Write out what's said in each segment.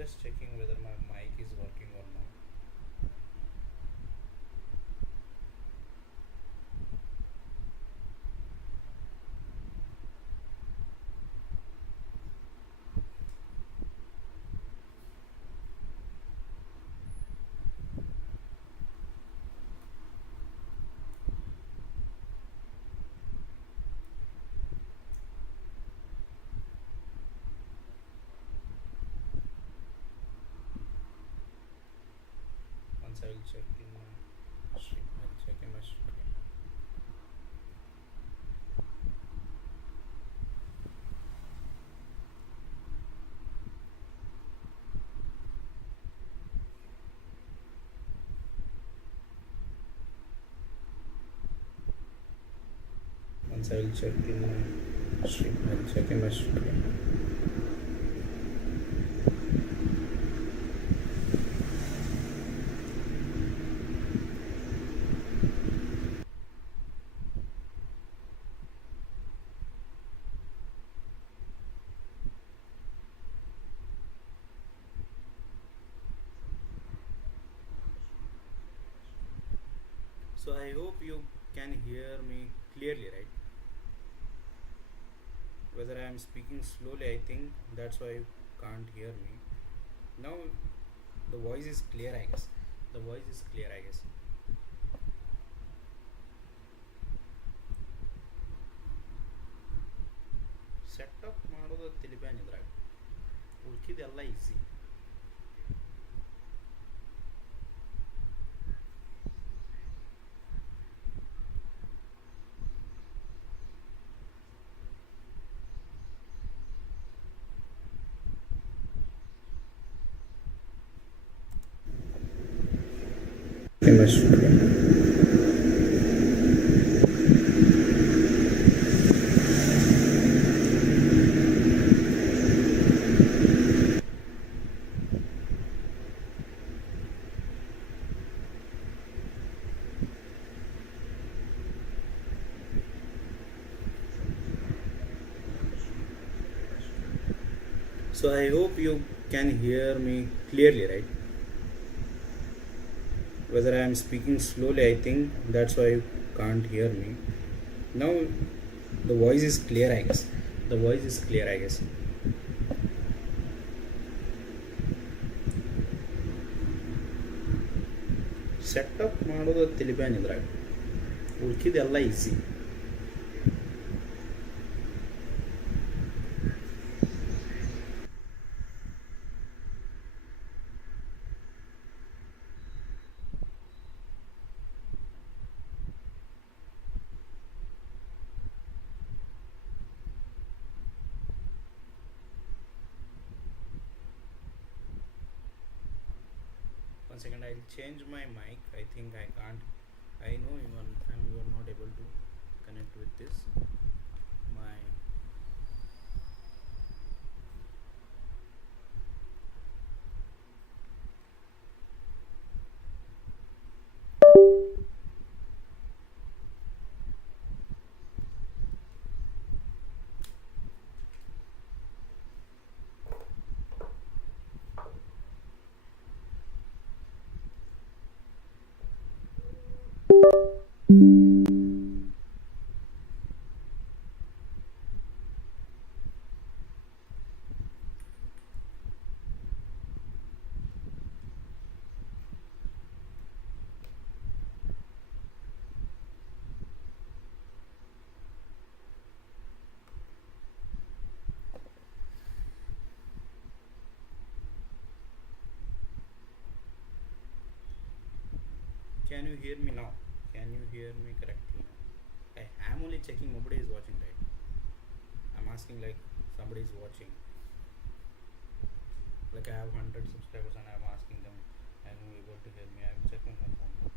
just checking whether my mic is working or not. Once I will check in my stream. I'll check in my stream. Once I will check in my stream. I'll check in my stream. So I hope you can hear me clearly, right? Whether I am speaking slowly, I think that's why you can't hear me. Now the voice is clear, I guess. The voice is clear, I guess. Setup ಮಾಡೋದು ತಿಳಿಬ್ಯಾನ್ ಇದ್ರಾಗ ಉಳ್ಕಿದೆಲ್ಲ easy. So I hope you can hear me clearly, right? Whether I am speaking slowly, I think that's why you can't hear me. Now the voice is clear, I guess. The voice is clear, I guess. Setup ಮಾಡೋದು ತಿಳಿಬ್ಯಾನ್ ಇದ್ರಾಗ ಉಳ್ಕಿದೆಲ್ಲ easy. One second, I'll change my mic. I think I can't. I know you are not able to connect with this. My Can you hear me now? Can you hear me correctly now? I am only checking nobody is watching, right? I'm asking like somebody is watching. Like I have 100 subscribers and I'm asking them, are you able to hear me? I'm checking my phone.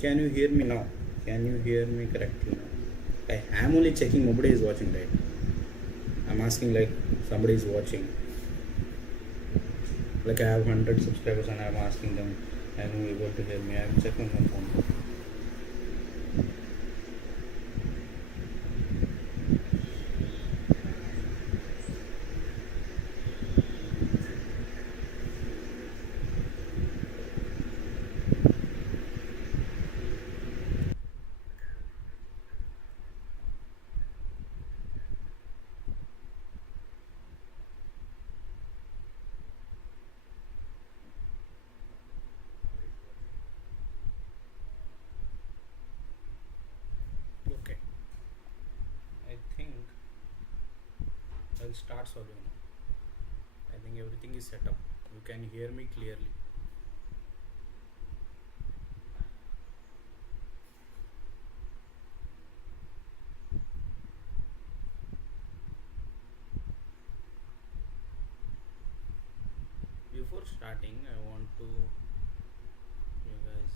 Can you hear me now? Can you hear me correctly now? I am only checking nobody is watching, right? I'm asking like somebody is watching. Like I have 100 subscribers and I'm asking them, are you able to hear me? I'm checking my phone. Okay, I think I'll start solving now. I think everything is set up. You can hear me clearly. Before starting, I want to you guys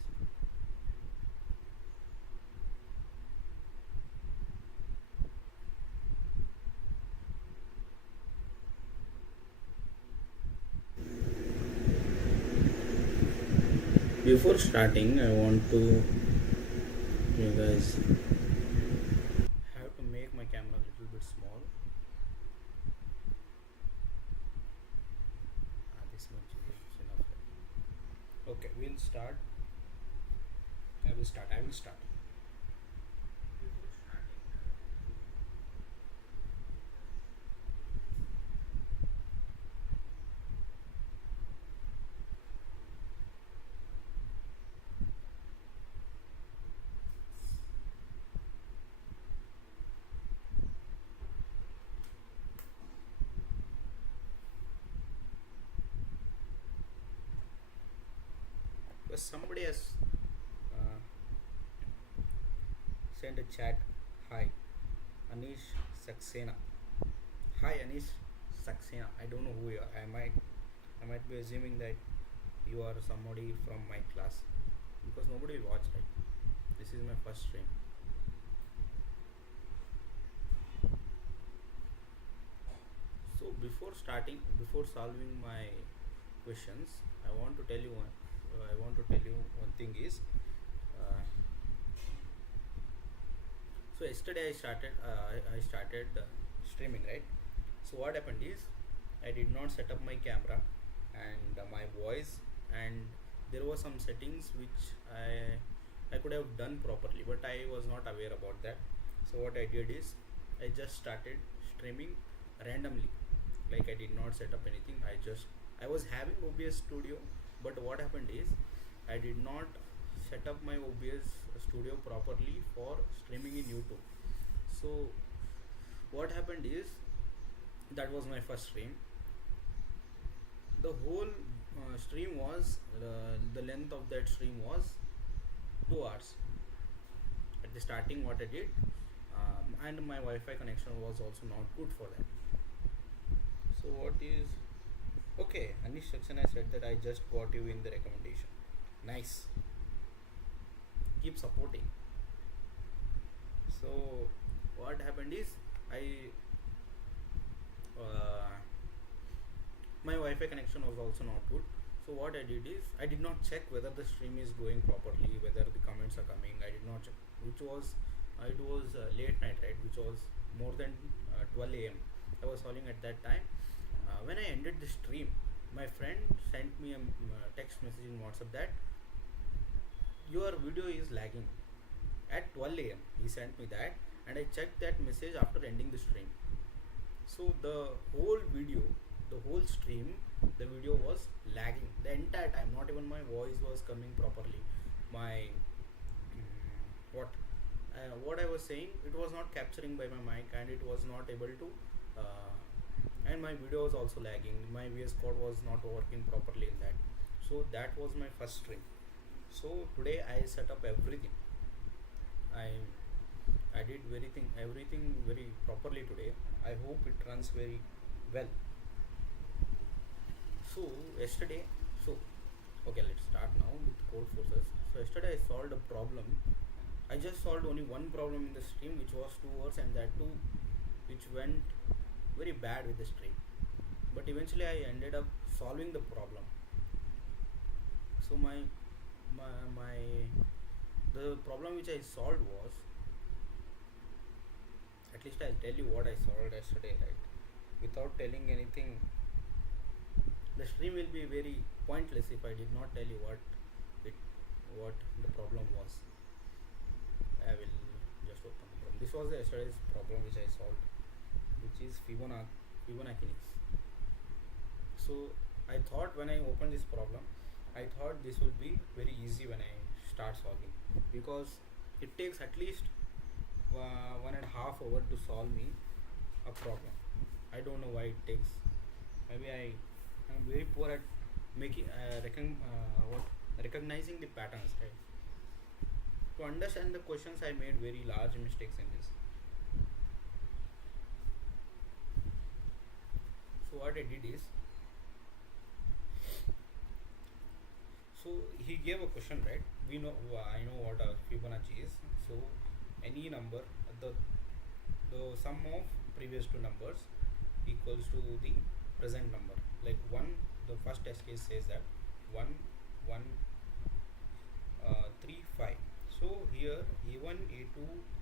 before starting I want to you guys have to make my camera a little bit small. This much is enough. Okay, we'll start. I will start. Because somebody has uh, sent a chat. Hi, Anish Saxena. Hi, Anish Saxena. I don't know who you are. I might be assuming that you are somebody from my class because nobody will watch, right? This is my first stream. So before solving my questions, I want to tell you one thing is. Uh, so yesterday I started streaming, right? So what happened is I did not set up my camera and my voice, and there were some settings which I could have done properly, but I was not aware about that. So what I did is I just started streaming randomly. Like I did not set up anything. I was having OBS Studio, but what happened is I did not set up my OBS Studio properly for streaming in YouTube. So what happened is that was my first stream. The whole stream was the length of that stream was 2 hours. At the starting, what I did, and my Wi-Fi connection was also not good for that. So what is okay? Anish Saxena said that I just got you in the recommendation. Nice. Keep supporting. So what happened is I uh, my Wi-Fi connection was also not good. So what I did is I did not check whether the stream is going properly, whether the comments are coming. I did not check, which was it was late night, right? Which was more than 12 a.m. I was calling at that time. When I ended the stream, my friend sent me a text message in WhatsApp that your video is lagging at 12 a.m. He sent me that, and I checked that message after ending the stream. So the whole stream, the video was lagging the entire time. Not even my voice was coming properly. My what I was saying, it was not capturing by my mic, and it was not able to. And my video was also lagging. My VS Code was not working properly in that. So that was my first stream. So today I set up everything. I I did everything very properly today. I hope it runs very well. So yesterday, so okay, let's start now with CodeForces. So yesterday I solved a problem. I just solved only one problem in the stream, which was 2 hours, and that too, which went very bad with the stream. But eventually I ended up solving the problem. So my the problem which I solved was, at least I'll tell you what I solved yesterday, right? Without telling anything, the stream will be very pointless if I did not tell you it what the problem was. I will just open the problem. This was yesterday's problem which I solved, which is Fibonacci. So I thought when I opened this problem, I thought this would be very easy when I start solving, because it takes at least 1.5 hours to solve me a problem. I don't know why it takes. Maybe I'm very poor at making recognizing the patterns, right? To understand the questions, I made very large mistakes in this. So what I did is, so he gave a question, right? I know what a Fibonacci is. So any number, the sum of previous two numbers equals to the present number. Like 1, the first test case says that 1 1 3 5. So here A1, A2,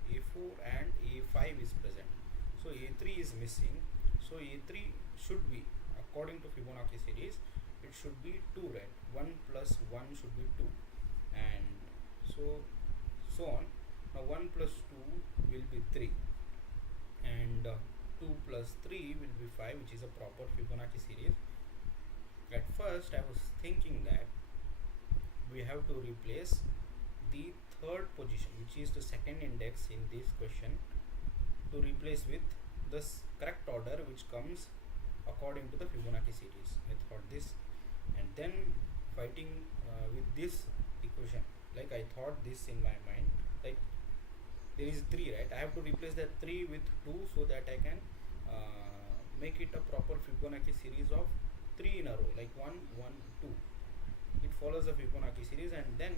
A4 and A5 is present. So A3 is missing. So A3 should be, according to Fibonacci series, it should be 2, right? 1 plus 1 should be 2, and so on. Now 1 plus 2 will be 3, and 2 plus 3 will be 5, which is a proper Fibonacci series. At first I was thinking that we have to replace the third position, which is the second index in this question, to replace with the correct order which comes according to the Fibonacci series. I thought this, and then fighting with this equation, like I thought this in my mind, like there is 3, right? I have to replace that 3 with 2 so that I can make it a proper Fibonacci series of 3 in a row, like 1 1 2. It follows the Fibonacci series, and then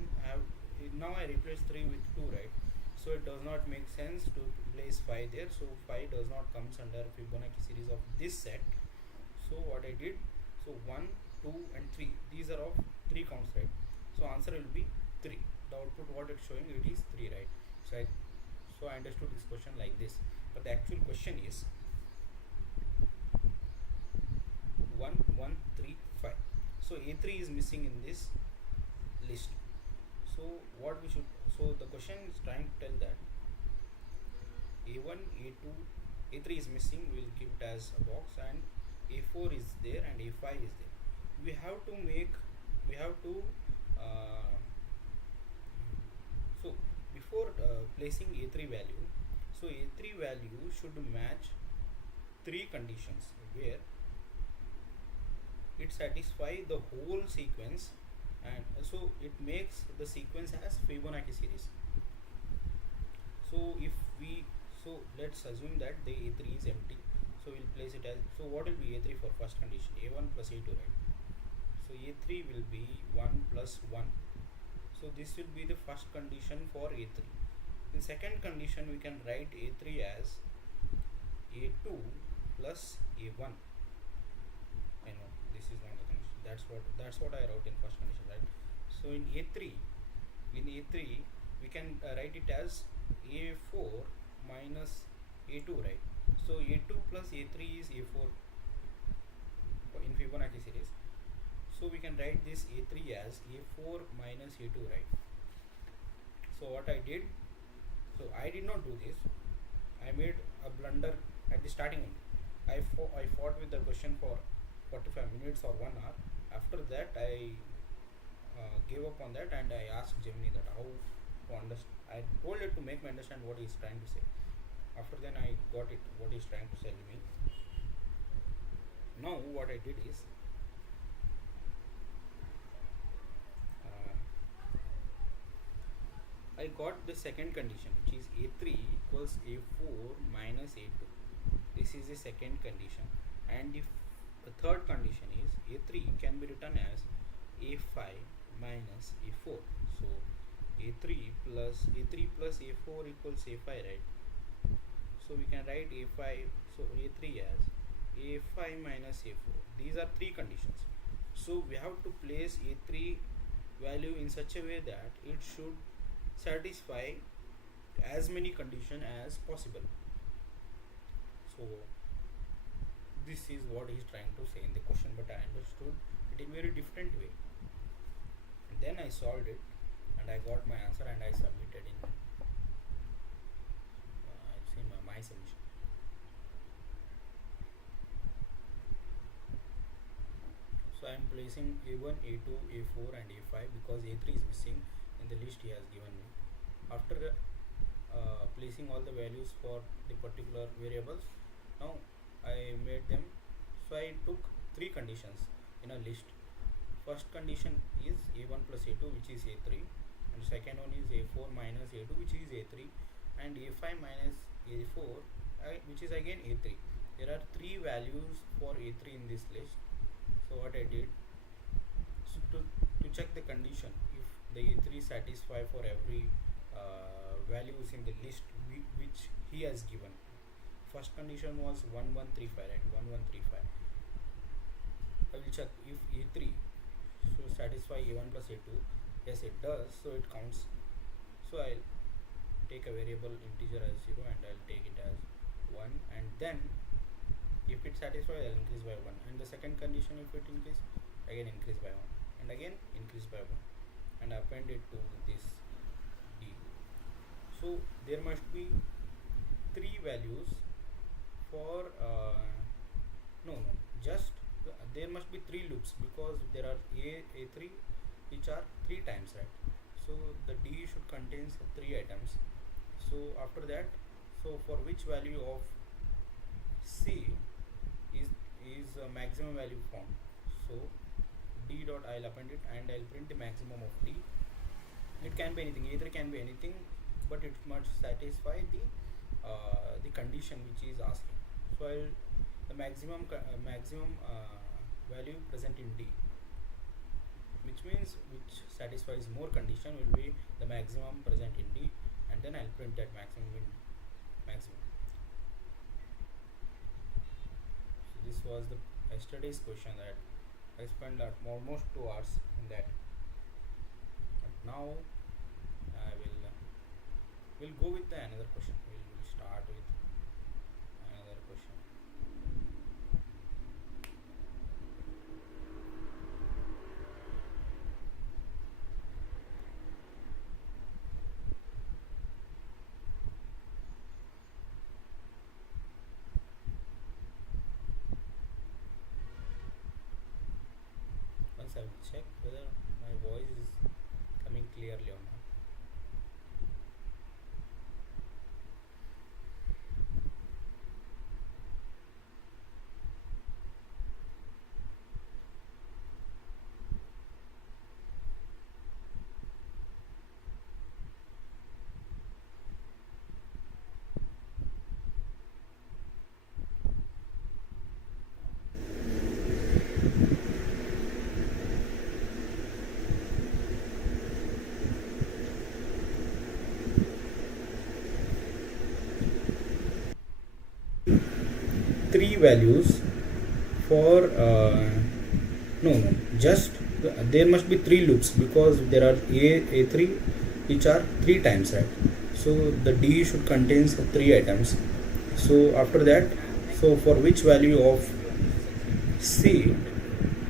now I replace 3 with 2, right? So it does not make sense to place 5 there. So 5 does not comes under Fibonacci series of this set. So what I did, so 1 2 and 3, these are of 3 counts, right? So answer will be 3. The output what it's showing, it is 3, right? So I understood this question like this, but the actual question is 1 1 3 5. So A3 is missing in this list. So what we should, so the question is trying to tell that A1, A2, A3 is missing, we will keep it as a box, and A4 is there and A5 is there. We have to so before placing A3 value, so A3 value should match 3 conditions where it satisfies the whole sequence, and so it makes the sequence as Fibonacci series. So let's assume that the A3 is empty, so we'll place it as, so what will be A3 for first condition? A1 plus A2, right? So A3 will be 1 plus 1. So this will be the first condition for A3. In second condition, we can write A3 as A2 plus A1. I know this is not the condition. That's what I wrote in first condition, right? So in A3 we can write it as A4 minus A2, right? So A2 plus A3 is A4 in Fibonacci series. So we can write this A3 as A4 minus A2, right? So what I did, so I did not do this. I made a blunder at the starting end. I fought with the question for 45 minutes or 1 hour. After that I gave up on that, and I asked Gemini that how to understand. I told it to make me understand what he is trying to say. After then I got it, what he is trying to tell me. Now what I did is, I got the second condition, which is A3 equals A4 minus A2. This is the second condition, and if the third condition is A3 can be written as A5 minus A4. So a3 plus a4 equals a5, right? So we can write a5, so a3 as a5 minus a4. These are three conditions. So we have to place a3 value in such a way that it should satisfy as many conditions as possible. So this is what he is trying to say in the question, but I understood it in a very different way. And then I solved it and I got my answer and I submitted in my submission. So I am placing a1, a2, a4 and a5 because a3 is missing in the list he has given me. After placing all the values for the particular variables, now I made them. So I took three conditions in a list. First condition is a1 plus a2, which is a3, and second one is a4 minus a2, which is a3, and a5 minus a4, which is again a3. There are three values for a3 in this list. So what I did, so to check the condition if the a3 satisfy for every values in the list which he has given. First condition was 1135, right? 1135. I will check if a3 so satisfy a1 plus a2. Yes, it does, so it counts. So I'll take a variable integer as 0 and I'll take it as 1, and then if it satisfies, I'll increase by 1, and the second condition, if it increase, again increase by 1, and again increase by 1, and append it to this d. So there must be three values for just there must be three loops because there are a3 which are three times, right? So the d should contain three items. So after that, so for which value of c is a maximum value found, so d dot I'll append it and I'll print the maximum of d. It can be anything, a3 can be anything, but it must satisfy the condition which is asking. So the maximum value present in d, which means which satisfies more condition, will be the maximum present in d, and then I'll print that maximum in maximum. So this was the yesterday's question that I spent almost 2 hours in that. But now I will go with another question. We'll start with another question. Once I will check whether my voice is coming clearly or not. Three values for just there must be three loops because there are a3 which are three times, right? So the d should contain three items. So after that, so for which value of c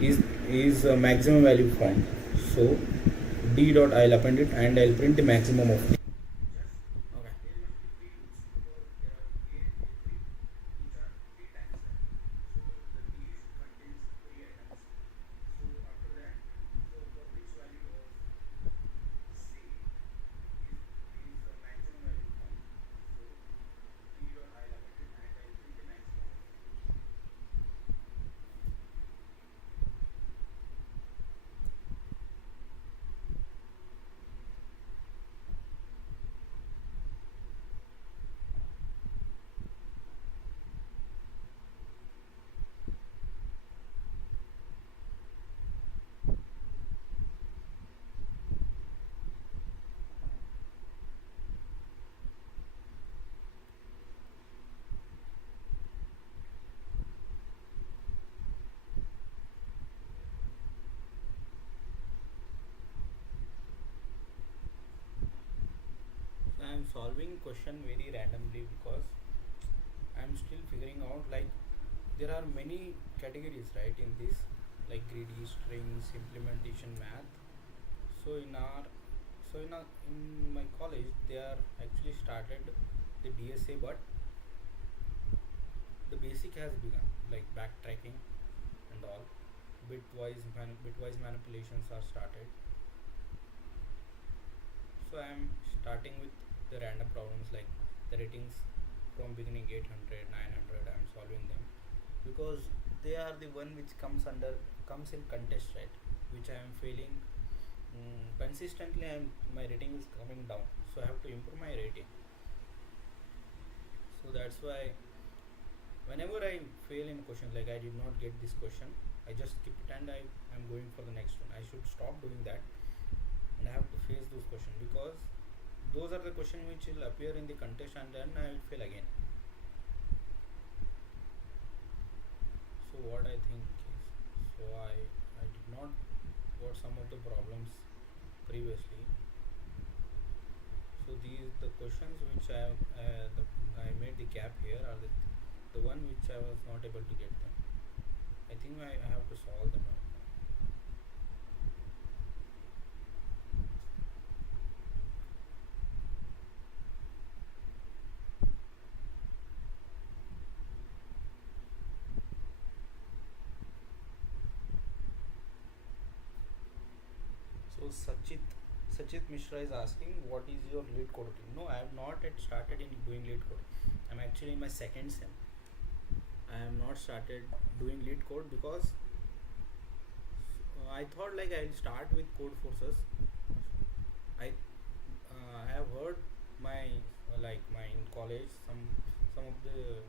is a maximum value found, so d dot I'll append it and I'll print the maximum of d. solving question very randomly because I'm still figuring out like there are many categories right in this, like greedy, strings, implementation, math. So in our in my college they are actually started the DSA, but the basic has begun, like backtracking and all. Bitwise manipulations are started. So I'm starting with the random problems like the ratings from beginning 800, 900. I'm solving them because they are the one which comes in contest, right? Which I am failing consistently. My rating is coming down, so I have to improve my rating. So that's why whenever I fail in a question, like I did not get this question, I just skip it and I am going for the next one. I should stop doing that and I have to face those questions because those are the questions which will appear in the contest and then I will fail again. So what I think is, so I did not got some of the problems previously. So these the questions which I made the gap here are the one which I was not able to get them. I think I have to solve them now. So Sachit Mishra is asking what is your lead code routine. No, I have not yet started in doing lead code. I'm actually in my second sem. I have not started doing lead code because I thought like I'll start with CodeForces. I have heard my like my in college some of the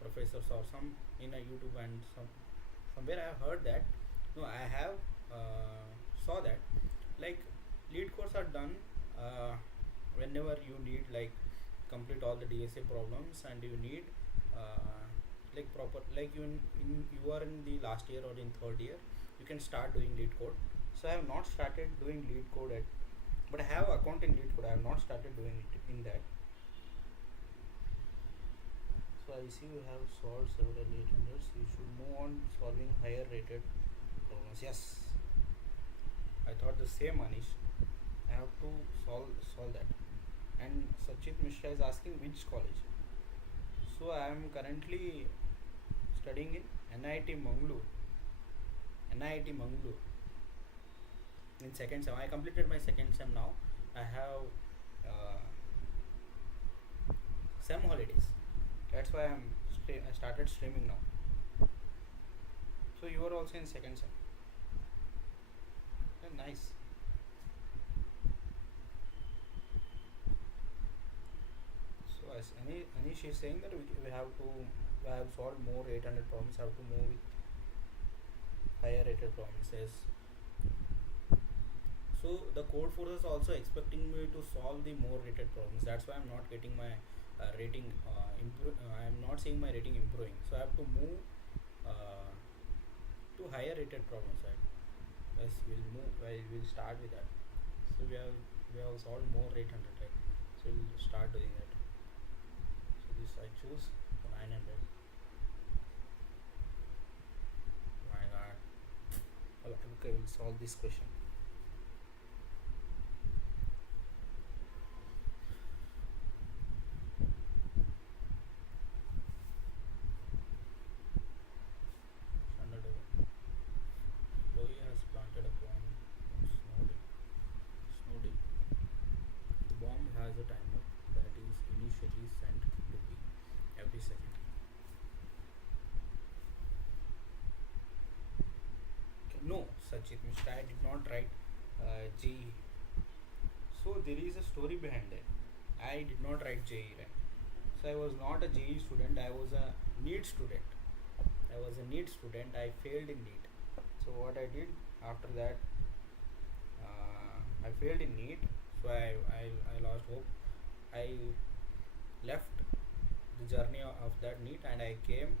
professors or some in a YouTube and somewhere I have heard that. No, I have saw that like lead codes are done whenever you need like complete all the DSA problems and you need like proper like you are in the last year or in third year, you can start doing lead code. So I have not started doing lead code at, but I have account in lead code. I have not started doing it in that. So I see you have solved several 800s. You should move on solving higher rated problems. Yes, I thought the same, Anish. I have to solve that. And Sachit Mishra is asking which college. So I am currently studying in NIT Mangalore. NIT Mangalore. In second sem, I completed my second sem now. I have uh, sem holidays. That's why I started streaming now. So you are also in second sem. Yeah, nice. So as Anish is saying that we have solved more 800 problems. Have to move with higher rated problems. Yes. So the CodeForces is also expecting me to solve the more rated problems. That's why I'm not getting my rating I'm not seeing my rating improving. So I have to move uh, to higher rated problems. Right? Yes, we'll start with that. So we have solved more 800. Right? So we'll start doing that. So this I choose 900. My God. Okay, we'll solve this question. Chloe has planted a bomb in Snowdale. The bomb has a timer that is initially sent to be every second. Okay, no, Sachit Mishra, I did not write JE. So there is a story behind it. I did not write JE rank. So I was not a JE student. I was a NEET student. I was a NEET student. I failed in NEET. So what I did after that, I failed in NEET. So I lost hope. I left the journey of that NEET and I came.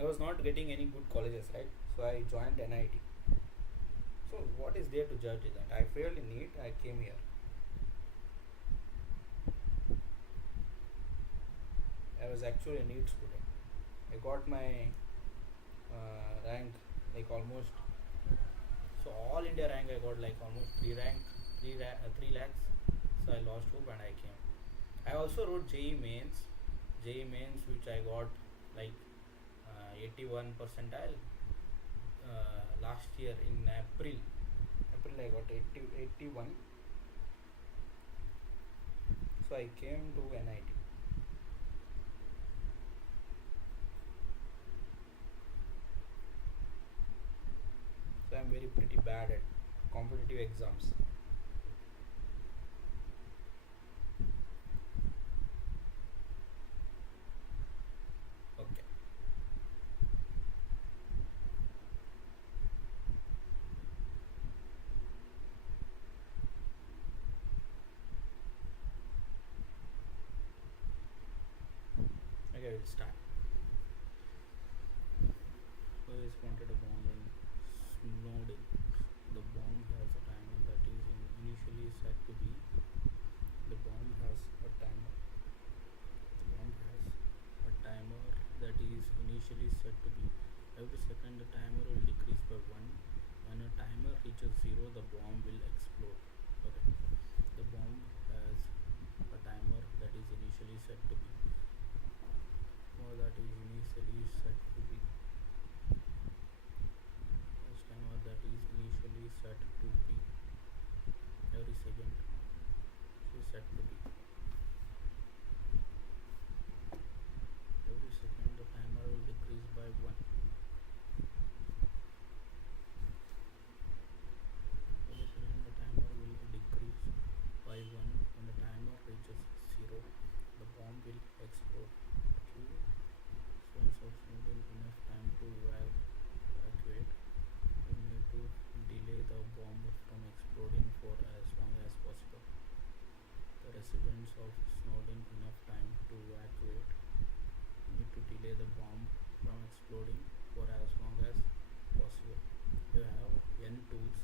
I was not getting any good colleges, right? So I joined NIT. So what is there to judge is that I failed in NEET. I came here. I was actually a neat student. I got my rank like almost, so all India rank I got like almost 3 lakhs. So I lost hope and I came. I also wrote JE mains which I got like 81 percentile last year in April. April I got 81. So I came to NIT. So I'm very pretty bad at competitive exams. Okay. Okay, we'll start. Always wanted a bomb in Snowden. The bomb has a timer that is initially set to be. The bomb has a timer. The bomb has a timer that is initially set to be. Every second, the timer will decrease by one. When a timer reaches zero, the bomb will explode. Okay. The bomb has a timer that is initially set to be. Or that is initially set to be. Timer that is initially set to be. Every second is set to be. Every second the timer will decrease by 1. Every second the timer will decrease by 1. When the timer reaches 0, the bomb will explode. Okay. Since of needing enough time to evacuate, we need to delay the bomb from exploding for as long as possible. The residents of Snowden enough time to evacuate. We need to delay the bomb from exploding for as long as possible. You have n tools.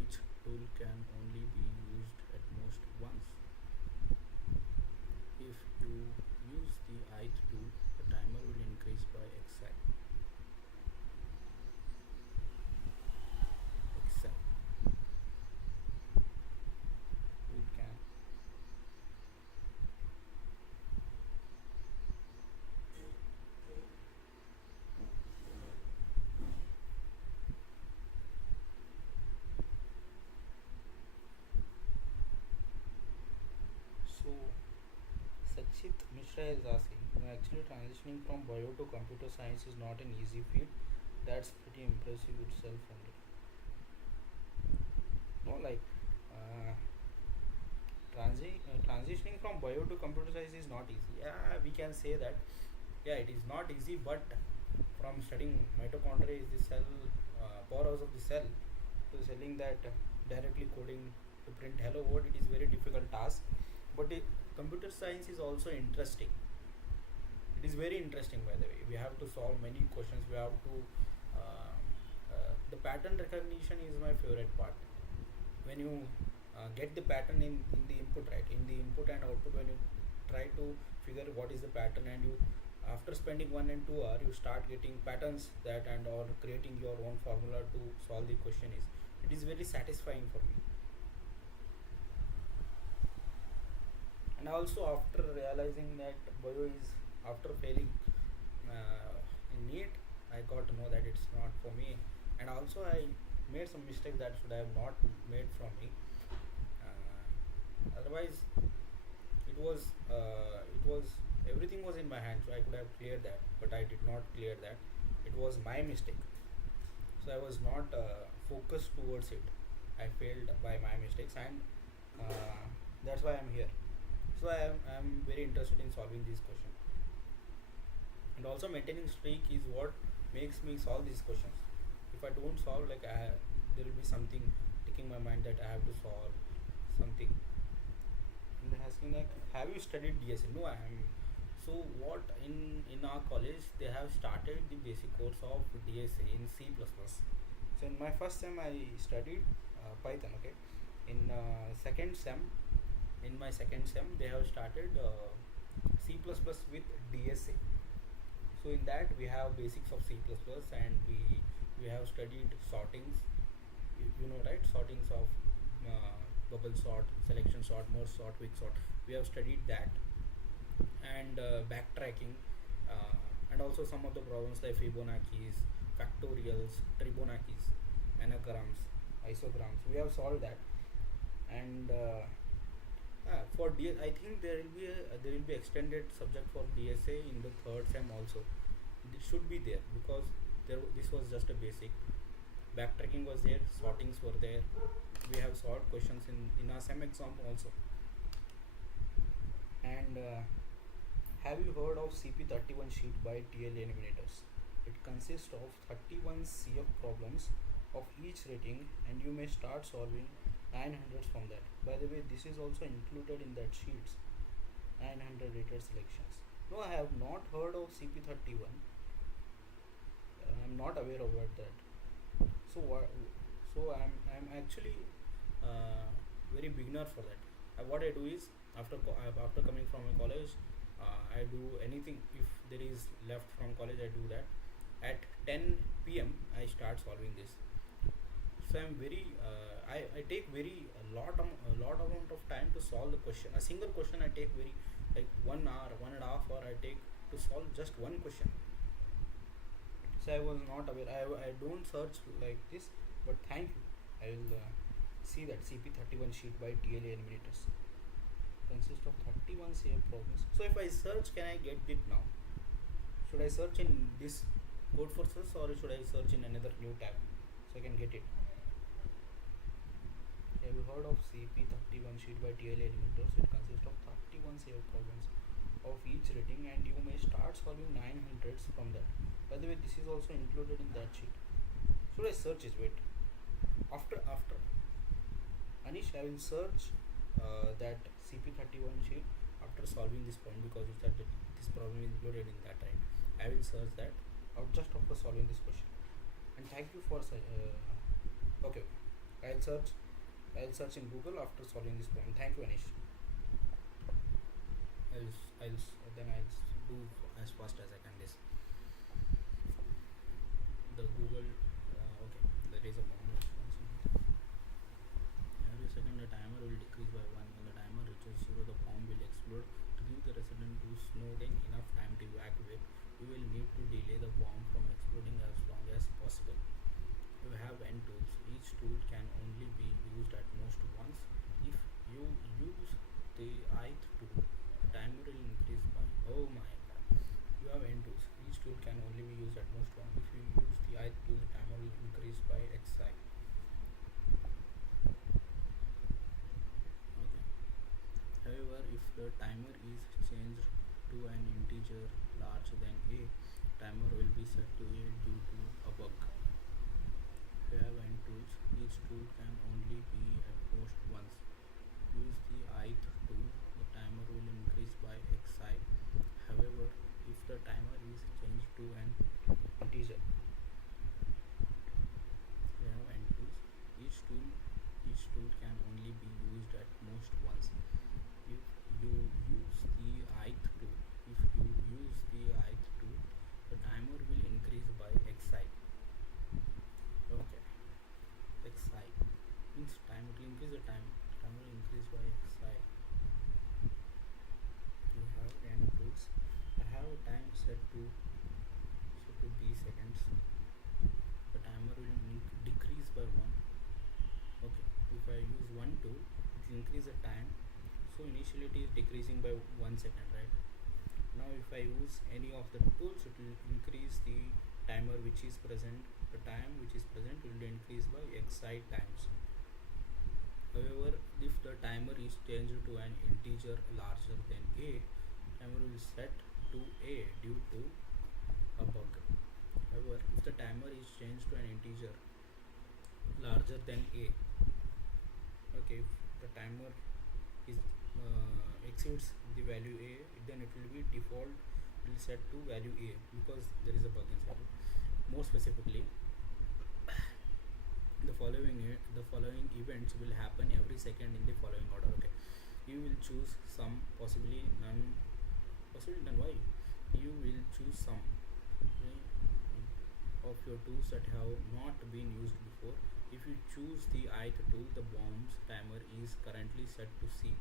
Each tool can only be used at most once. If you use the ith tool, the timer will increase by x. It can. So Sachit Mishra is asking, actually transitioning from bio to computer science is not an easy feat. That's pretty impressive itself only. No, like uh, transitioning from bio to computer science is not easy. Yeah, we can say that. Yeah, it is not easy, but from studying mitochondria is the cell powerhouse of the cell to selling that directly coding to print hello world, it is very difficult task. But computer science is also interesting. It is very interesting, by the way. We have to solve many questions. We have to the pattern recognition is my favorite part. When you get the pattern in the input, right, in the input and output, when you try to figure what is the pattern, and you after spending 1 and 2 hours you start getting patterns that and or creating your own formula to solve the question, is it is very satisfying for me. And also after realizing that bio is, after failing in NEET, I got to know that it's not for me. And also I made some mistakes that should have not made from me. Otherwise it was everything was in my hand, so I could have cleared that, but I did not clear that. It was my mistake. So I was not focused towards it. I failed by my mistakes, and that's why I'm here. So I'm very interested in solving these questions, and also maintaining streak is what makes me solve these questions. If I don't solve, like there will be something ticking my mind that I have to solve something. And they're asking like, have you studied DSA? No, I am. So what, in our college they have started the basic course of DSA in C++. So in my first sem I studied Python. Okay. In second sem, in my second sem they have started C++ with DSA. So in that we have basics of C++, and we have studied sortings. You know, right? Sortings of bubble sort, selection sort, merge sort, quick sort. We have studied that, and backtracking, and also some of the problems like Fibonacci's, factorials, Tribonacci's, anagrams, isograms. We have solved that, and for I think there will be extended subject for DSA in the third sem also. It should be there because this was just a basic. Backtracking was there, sortings were there. We have solved questions in our sem exam also. And have you heard of CP31 sheet by TL eliminators? It consists of 31 CF problems of each rating, and you may start solving 900 from that. By the way, this is also included in that sheets. 900 rated selections. No, I have not heard of CP31. I'm not aware about that. So I'm actually very beginner for that. What I do is after coming from a college, I do anything. If there is left from college, I do that. At 10 p.m. I start solving this. So I'm very I take very a lot amount of time to solve the question. A single question I take very like 1 hour, 1.5 hour I take to solve just one question. So I was not aware. I don't search like this, but thank you. I will see that CP31 sheet by TLA eliminators consists of 31 CF problems. So if I search, can I get it now? Should I search in this CodeForces, or should I search in another new tab so I can get it? Have you heard of CP31 sheet by TLA eliminators? It consists of 31 CF problems of each rating, and you may start solving 900s from that. By the way, this is also included in that sheet. Should I search it? Wait. After Anish, I will search that CP31 sheet after solving this problem, because you said that this problem is included in that, right? I will search that out just after solving this question. And thank you for okay. I'll search in Google after solving this problem. Thank you, Anish. I'll do as fast as I can this. The Google okay. There is a bomb response. Every second the timer will decrease by 1. When the timer reaches 0, the bomb will explode. To give the resident who snowed in enough time to evacuate, you will need to delay the bomb from exploding as long as possible. You have N tools. Each tool can only be used at most once. If you use the ith tool, the timer will increase by, oh my god. You have N tools. Each tool can only be used at most once. If you use the ith tool, the timer will increase by xi. Okay. However, if the timer is changed to an integer larger than a, timer will be set to a due to a bug. If you have N tools, each tool can only be at most once. Use the ith tool, the timer will increase by xi. However, if the timer is changed to an integer, we have N tools. Each tool can only be used at most once. If you use the ith tool, the timer will increase by xi. Okay, xi means time. It will increase the time. Timer will increase by xi. You have N tools. I have a time set to b seconds. The timer will decrease by 1. Okay, if I use one tool, it will increase the time. So initially it is decreasing by 1 second, right? Now if I use any of the tools, it will increase the timer which is present. The time which is present will increase by xi times. However, if the timer is changed to an integer larger than a, timer will set to a due to a bug. However, if the timer is changed to an integer larger than a, okay, if the timer is exceeds the value a, then it will be default, it will set to value a, because there is a bug inside it. More specifically, the following events will happen every second in the following order. Okay, you will choose some, possibly none, Proceed and why? You will choose some of your tools that have not been used before. If you choose the ith tool, the bomb's timer is currently set to C.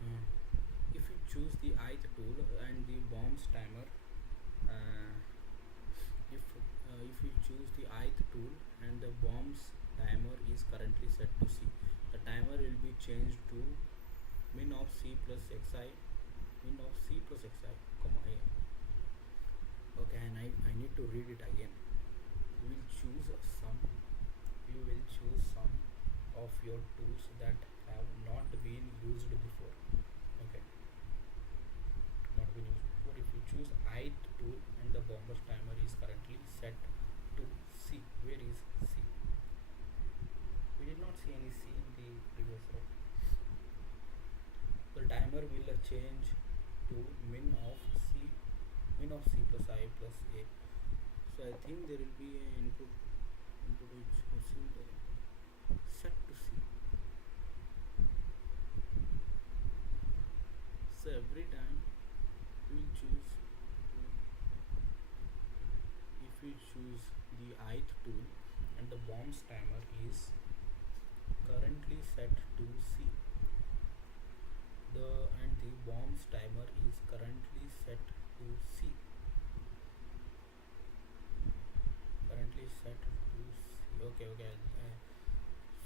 Uh, if you choose the ith tool and the bomb's timer, uh, if you choose the ith tool and the bomb's timer is currently set to C, the timer will be changed to min of C plus xi, min of C plus xi, comma a. Okay, and I need to read it again. You will choose some. You will choose some of your tools that have not been used before. Okay, not been used before. If you choose ith tool and the bomber's timer is currently set to C. Where is C? We did not see any C in the previous row. The timer will change to min of C plus I plus A. So I think there will be an input which will set to C. So every time we will choose, if we choose the ith tool and the bomb's timer is currently set to C, the bomb's timer is currently set to C. Currently set to C. Okay.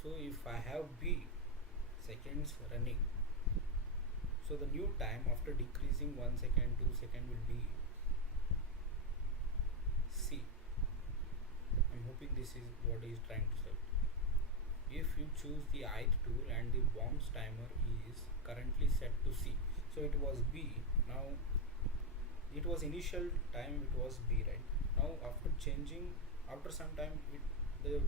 So if I have B seconds running, so the new time after decreasing 1 second, 2 second will be C. I'm hoping this is what he is trying to say. If you choose the ith tool and the bomb's timer is currently set to C, so it was B. Now it was initial time, it was B, right? Now after changing, after some time, the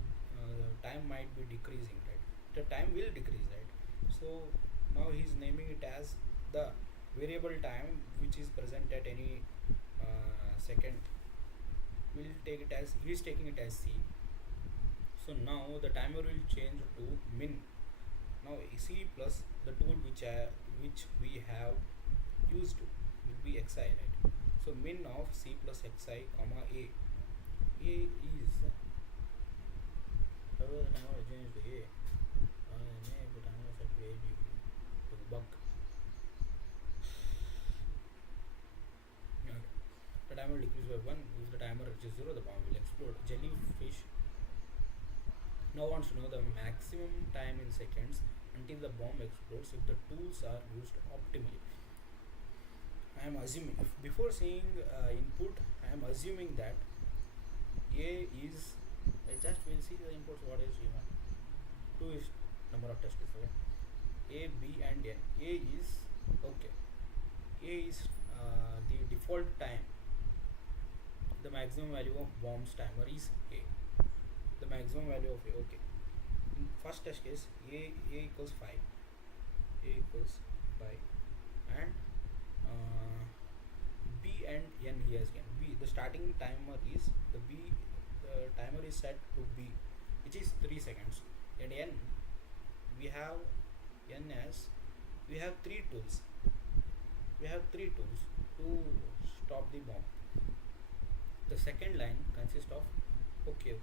time might be decreasing, right? The time will decrease, right? So now he's naming it as the variable time which is present at any second. We'll take it as, he is taking it as C. So now the timer will change to min. Now C plus the tool which we have used will be xi, right? So min of C plus xi comma A. A is, however the timer will change to A. The timer is set to A due to bug. Okay. The timer will decrease by 1. If the timer reaches 0, the bomb will explode. Jellyfish now wants to know the maximum time in seconds until the bomb explodes if the tools are used optimally. I am assuming, before saying input, I am assuming that A is, I just will see the inputs what is given. 2 is number of test cases, okay? A, B and N. A is, okay, A is the default time. The maximum value of bomb's timer is A. The maximum value of A, okay. In first test case, A equals 5. A equals 5. And B and N he has given. B, the starting timer is, the timer is set to B, which is 3 seconds. And N, we have N as, we have 3 tools. We have 3 tools to stop the bomb. The second line consists of, okay.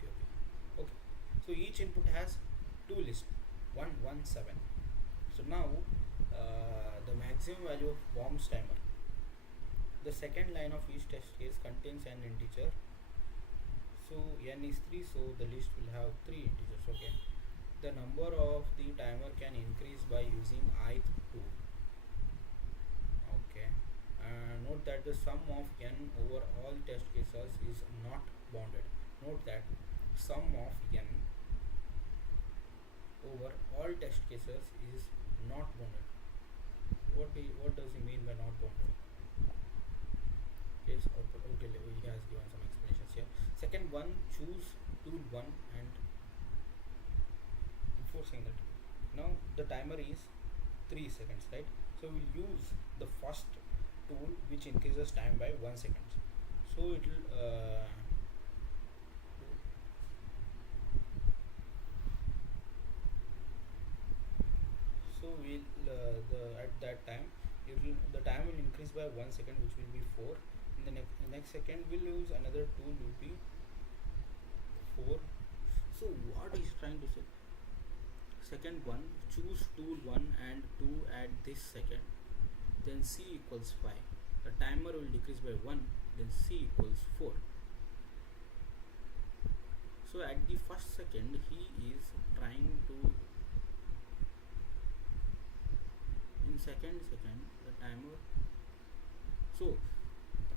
So each input has 2 lists, 1, 1, 7. So now the maximum value of bomb's timer. The second line of each test case contains an integer. So N is 3, so the list will have 3 integers, okay. The number of the timer can increase by using ith tool. Okay. Note that the sum of N over all test cases is not bounded. Note that sum of N over all test cases is not bounded. What does he mean by not bounded? Case output, okay, he has given some explanations here. Second one, choose tool 1 and before saying that, now the timer is 3 seconds, right? So we'll use the first tool which increases time by 1 second. So it will so we'll at that time the time will increase by 1 second, which will be 4. In the next second we'll use another tool, will be 4. So what is trying to say, second one, choose tool 1 and 2 at this second, then c equals 5. The timer will decrease by 1, then c equals 4. So at the first second he is trying to, in second the timer, so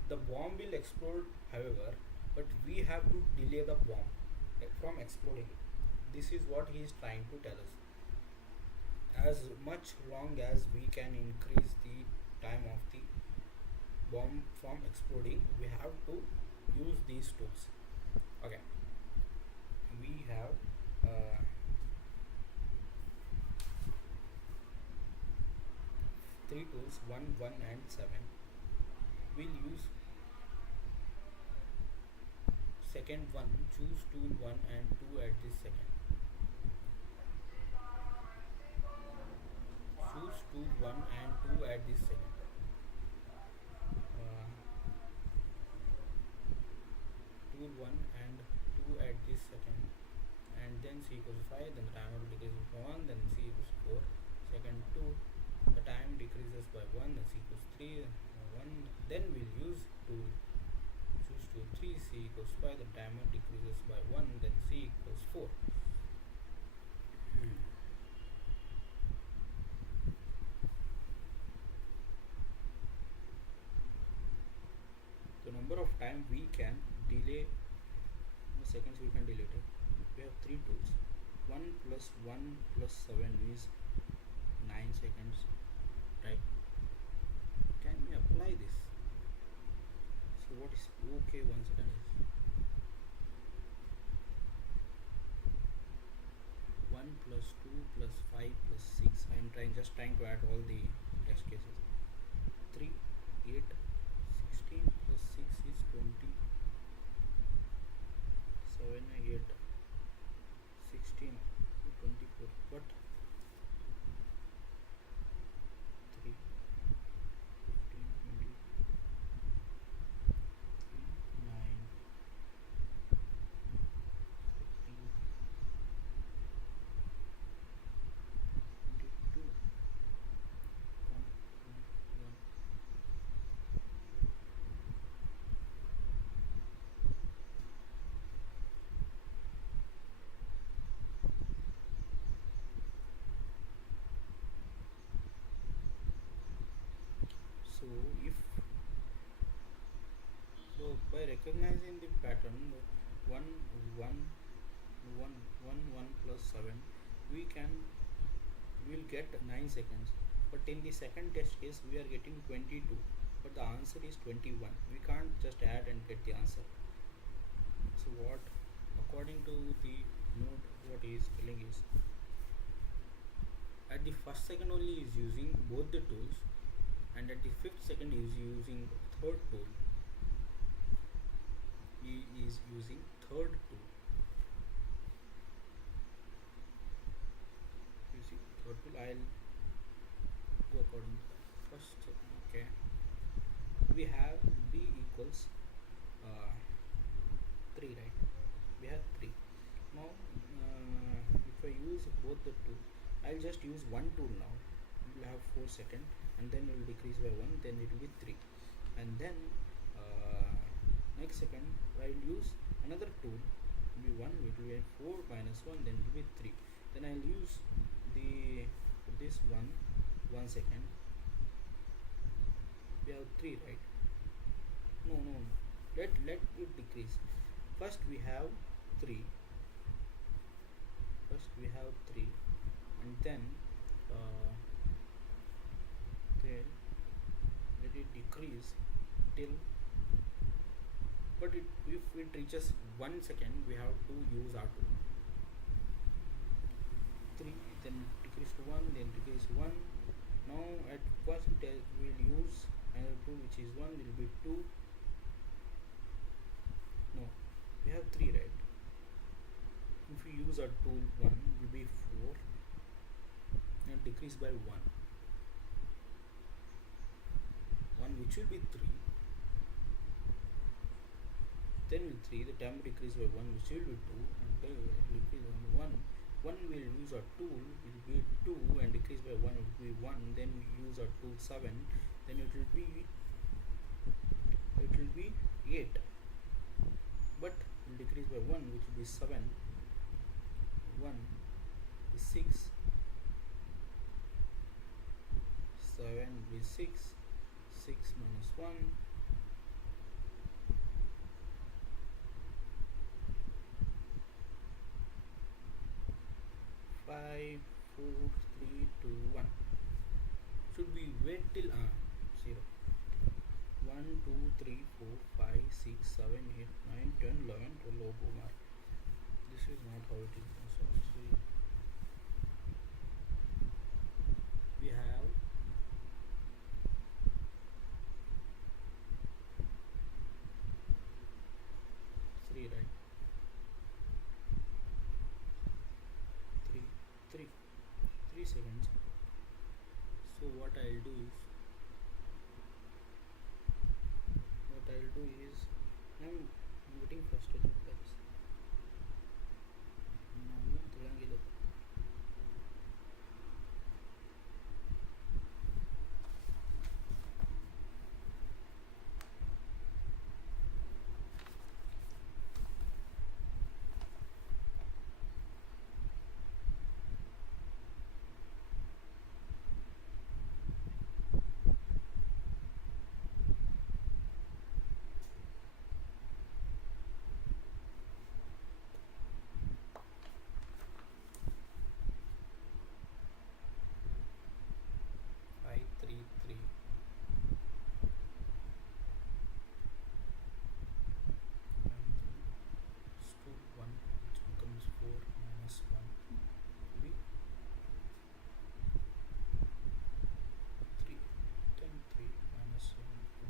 the bomb will explode, however, but we have to delay the bomb from exploding. This is what he is trying to tell us. As much long as we can increase the time of the bomb from exploding, we have to use these tools. Okay, we have three tools, 1, 1 and 7. We'll use second one, choose tool 1 and 2 at this second. Choose tool 1 and 2 at this second. Tool 1 and 2 at this second, and then c equals 5, then the timer decreases by 1, then c equals 4. Second 2, the time decreases by 1, then c equals 3, 1. Then we'll use tool, choose tool 3, c equals 5, the timer decreases by 1, then c equals 4. The number of time we can delay, seconds we can delay it. We have three tools. 1 plus 1 plus 7 is 9 seconds, right? Can we apply this? So what is okay 1 second is 1 plus 2 plus 5 plus 6. I am just trying to add all the test cases. 3, 8, 16 plus 6 is 20. 7, 8, 16, 24. What? 3, 15, 20, 9, 14, 22, 1, 1. So if so, by recognizing the pattern 1 1 1 1 plus 7, we will get 9 seconds. But in the second test case we are getting 22, but the answer is 21. We can't just add and get the answer. So what, according to the note, what he is telling is, at the first second only is using both the tools, and at the fifth second he is using third tool. He is using third tool. Using third tool. I'll go according to that. First second. Okay. We have b equals 3, right? We have 3. Now if I use both the tools, I'll just use one tool now. We will have 4 seconds, and then it will decrease by 1, then it will be 3, and then next second I'll use another tool, will be 1, it will be 4 minus 1, then it will be 3. Then I'll use this 1 second. We have 3, right? No, let it decrease. First we have 3, and then let it decrease till, but if it reaches 1 second, we have to use our tool. 3, then decrease to 1, then decrease to 1. Now at first we'll use another tool, which is 1, will be 2. No, we have 3, right? If we use our tool 1, will be 4, and decrease by 1. which will be 3, then with 3 the time decrease by 1 which will be 2, and then it will decrease by 1. 1 will use our tool, it will be 2, and decrease by 1 will be 1. Then we use our tool 7, then it will be 8, but will decrease by 1 which will be 7. 1 is 6, 7 will be 6, 6 minus 1, 5, 4, 3, 2, 1. Should be wait till 0. 1, 2, 3, 4, 5, 6, 7, 8, 9, 10, 11, 12. Oh, mark. This is not how it is. So we have 3, right? 3 seconds. So what I'll do is I'm getting frustrated by this. No, 5, 3, 3. Stood 1, which becomes 4 minus 1 will be 3. 10, 3 minus 1 will be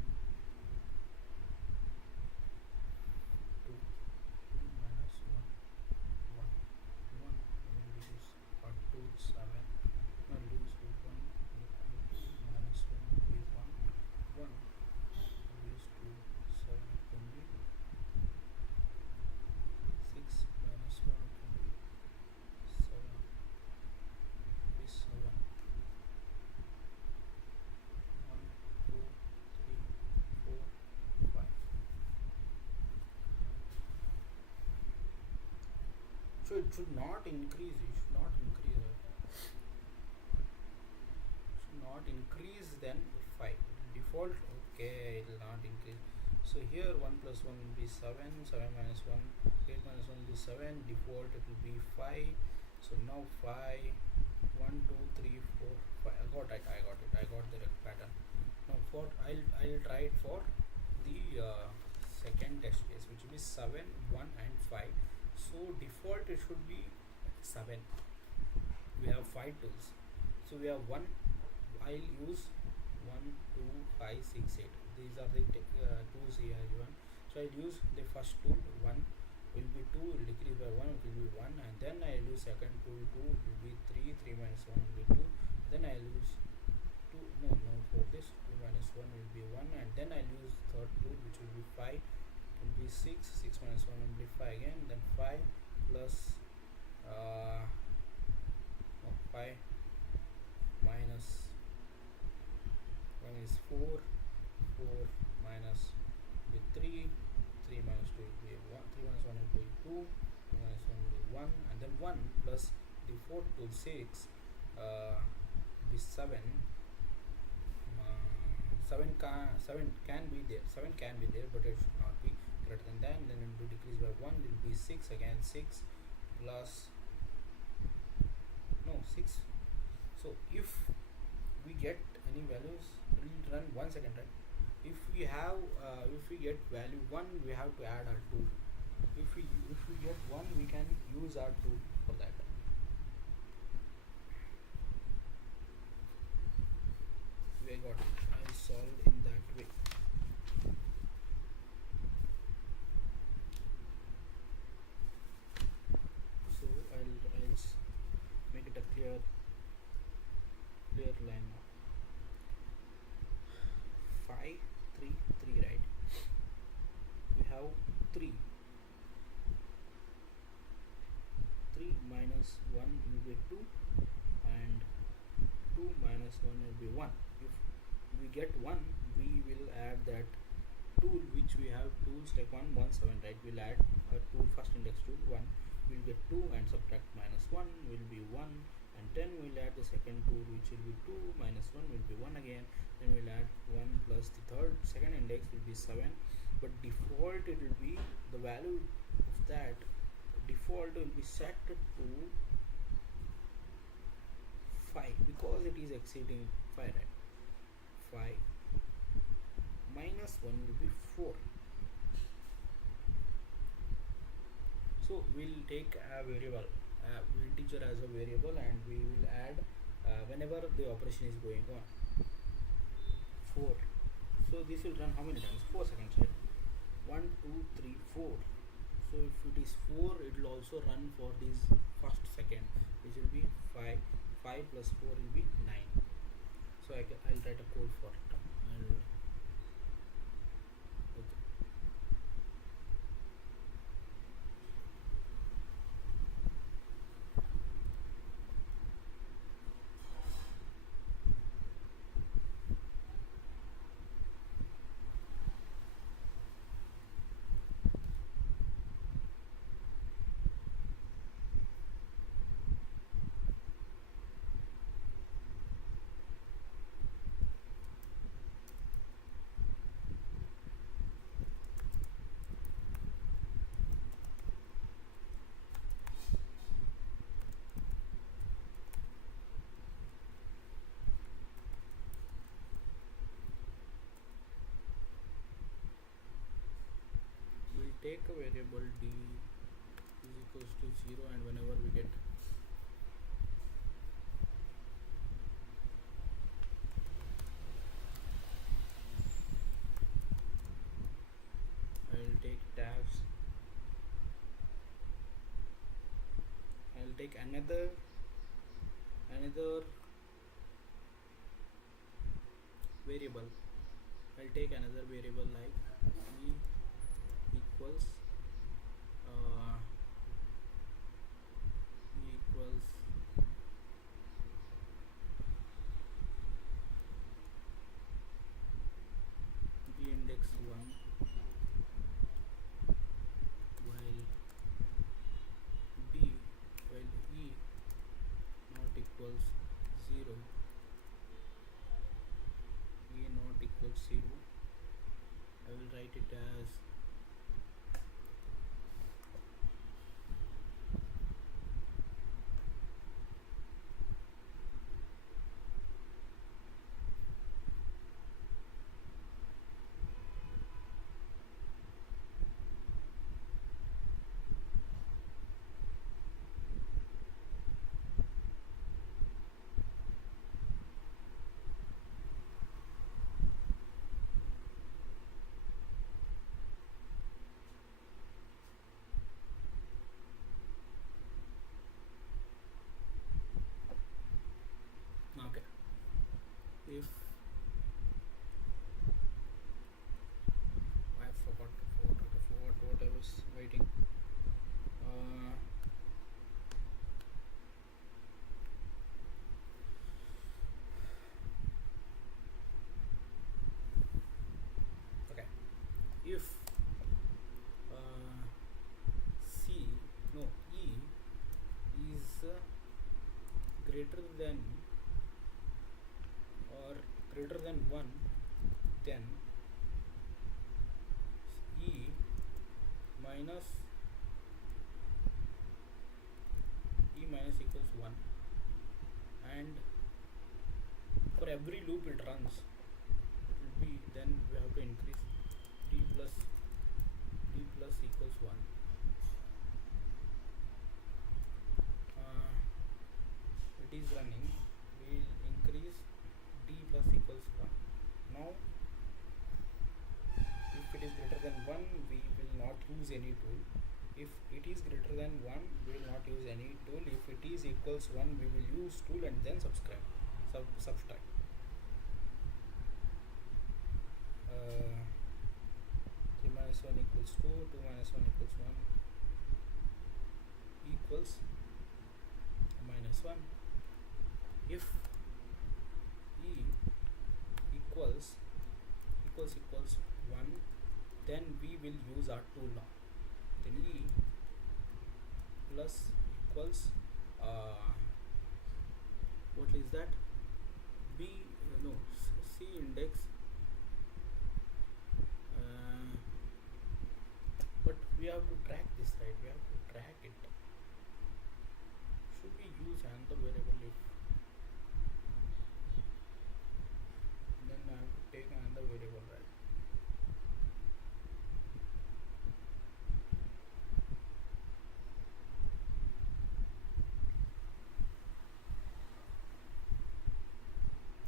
2. 2 minus 1, 1. 1 will reduce our 2, 7. Now reduce 1. Minus 1 will be 1. 1 reduce to 7 will be 6 minus 1 will be 7. Is 7. 1, 2, 3, 4, 5. So it should not increase. It should not increase. Not increase then 5 default. Okay, it will not increase. So here 1 plus 1 will be 7, 7 minus 1, 8 minus 1 will be 7, default it will be 5. So now 5, 1, 2, 3, 4, 5. I got the pattern. Now for I'll try it for the second test case, which will be 7, 1 and 5. So default it should be 7. We have 5 tools, so we have 1. I'll use 1, 2, 5, 6, 8. These are the tools here given. So I'll use the first tool. 1 will be 2, will decrease by 1, it will be 1, and then I'll use second tool. 2 will be 3, 3 minus 1 will be 2. Then I'll use 2. No, for this 2 minus 1 will be 1, and then I'll use third tool, which will be 5. Will be 6. 6 minus 1 will be 5 again. Then 5 plus 5 minus 1 is 4. 4 minus will be 3. 3 minus 2 will be 1. 3 minus 1 will be 2. 2 minus 1 will be 1. And then 1 plus the fourth tool 6 will be 7. 7 can be there. 7 can be there, but it should not be greater than that. Then it will decrease by 1. It will be 6 again. 6 plus 6. So if we get any values, we will run 1 second, right? If we get value 1, we have to add our tool. If we get 1, we can use our tool for that. We got it. I'll solve in that way. So I'll make it a clear line now. 5 3 3, right? We have 3 3 minus 1 will be 2, and 2 minus 1 will be 1. If we get 1, we will add that tool which we have tools like 1 1 7, right? We'll add a tool, first index tool 1, we'll get 2 and subtract minus 1 will be 1, and then we'll add the second tool which will be 2 minus 1 will be 1 again, then we'll add 1 plus the second index will be 7, but default it will be the value of that default will be set to 5 because it is exceeding 5, right? 5 minus 1 will be 4. So we'll take a variable, integer as a variable, and we will add whenever the operation is going on. 4. So this will run how many times? 4 seconds, right? 1 2 3 4. So if it is 4, it will also run for this first second, which will be 5 plus 4 will be 9. So I'll write a code for it. Okay. Take a variable d is equals to 0, and whenever we get I will take tabs, I will take another variable. I'll take another variable like e equals b index 1 while e not equals 0, e not equals 0. I will write it as okay. If I forgot what I was writing. Okay. If e is greater than or greater than 1, then e minus equals 1, and for every loop it runs, it will be, then we have to increase d plus equals 1. It is running, we will increase d plus equals 1. Now if it is greater than 1, we will not use any tool. If it is greater than 1, we will not use any tool. If it is equals 1, we will use tool and then subtract. equals 2, 2 minus 1 equals 1, equals minus 1. If e equals 1, then we will use our tool now. Then e plus equals what is that, b no c index, but we have to track this, right? We have to track it. Should we use another variable? If then I have to take another variable, right?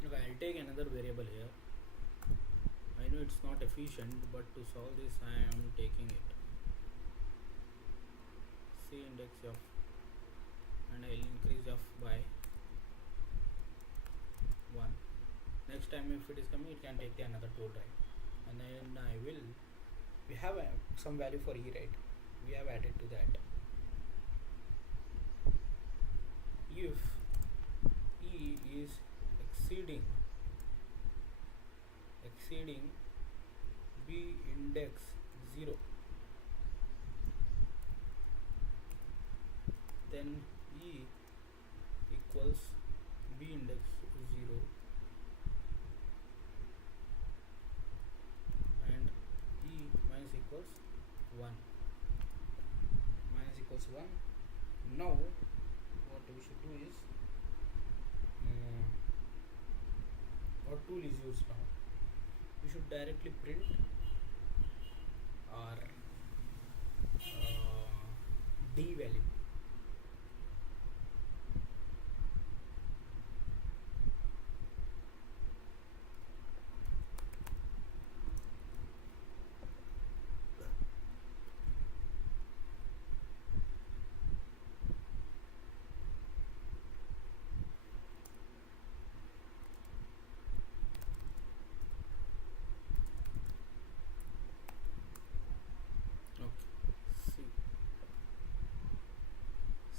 Okay, I'll take another variable here. I know it's not efficient, but to solve this I am taking it. C index of, and I'll increase f by 1. Next time if it is coming, it can take the another tool, right? And then I will, we have some value for e, right? We have added to that. If e is exceeding b index 0, then e equals b index 0 and e minus equals 1. Now what we should do is, what tool is used now? We should directly print our d value.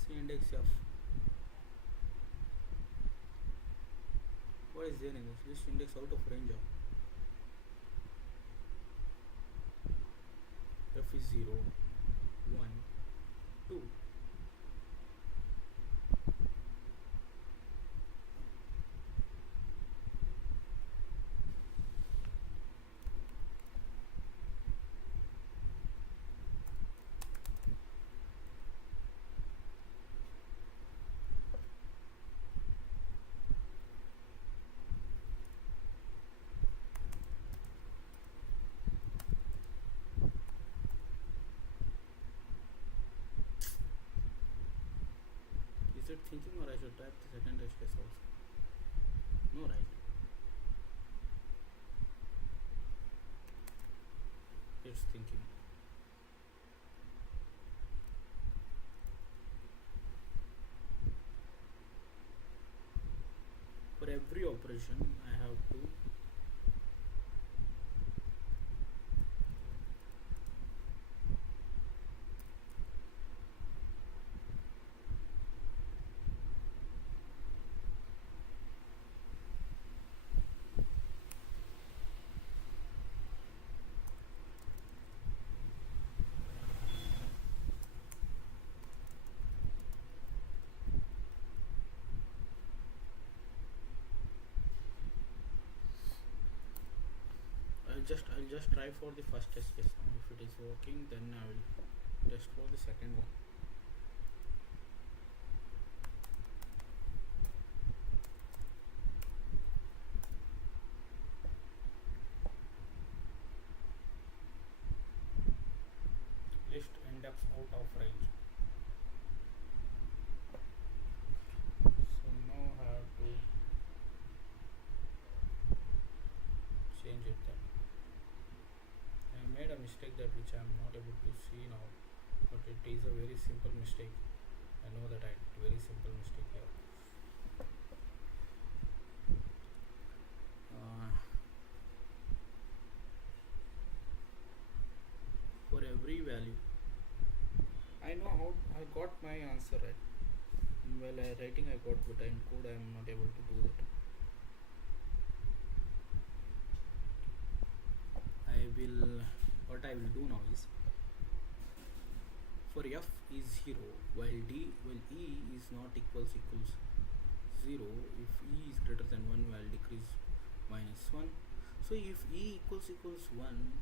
Index of, what is there in this list? Index out of range of f is 0, 1, 2. Is it thinking, or I should type the second test case also? No, right? It's thinking. For every operation I have to I'll just try for the first test case now. If it is working, then I will test for the second one. List index out of range. So now I have to change it then. I made a mistake that which I am not able to see now, but it is a very simple mistake. I know that I did very simple mistake here. For I got my answer right. Well, writing I got, but in code I am not able to do that. I will. What I will do now is, for f is 0, while e is not equals 0. If e is greater than 1, while decrease minus 1. So if e equals 1,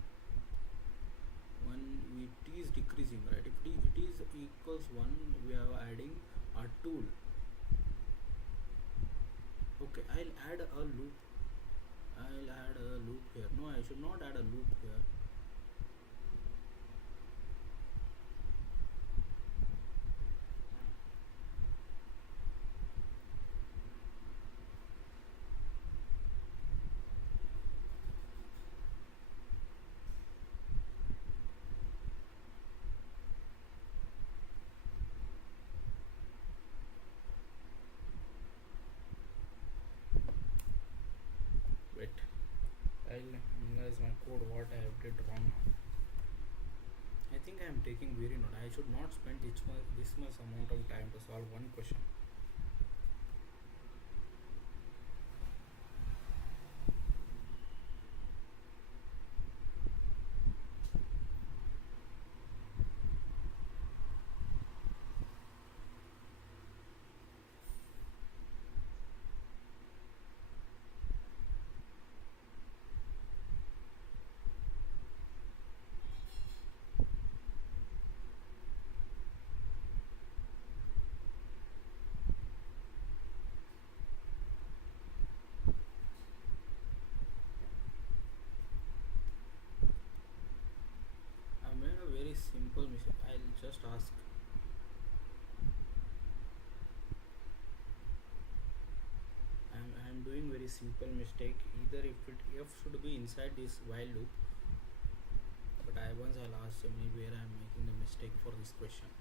it is decreasing, right? If it is equals 1, we are adding a tool. Okay, I'll add a loop. I'll add a loop here. No, I should not add a loop here. Wait, I'll analyze my code, what I have did wrong now. I think I am taking very note. I should not spend this much amount of time to solve one question. I made a very simple mistake. I'll just ask. I'm doing very simple mistake. Either if f should be inside this while loop, but I'll ask Gemini where I'm making the mistake for this question.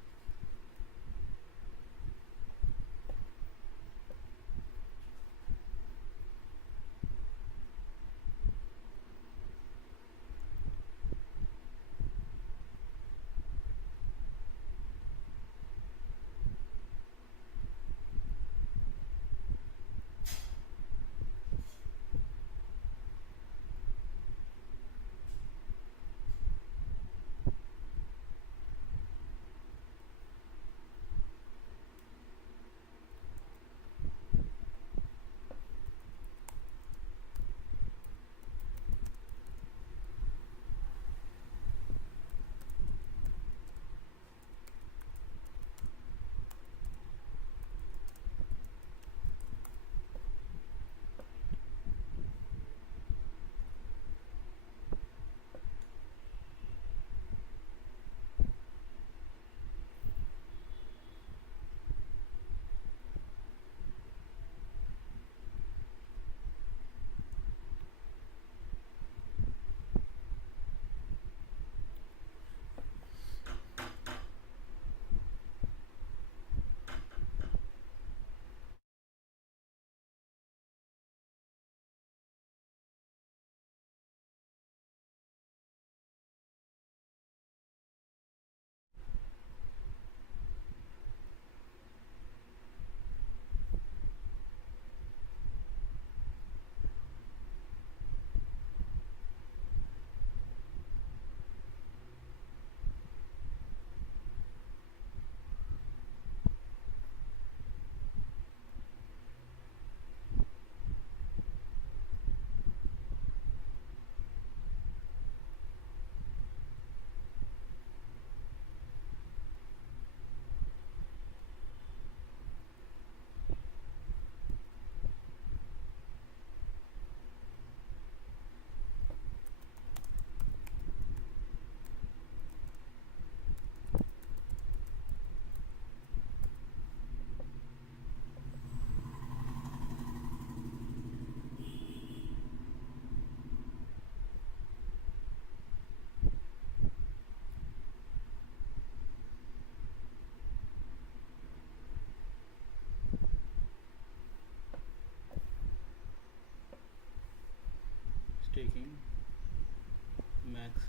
Taking max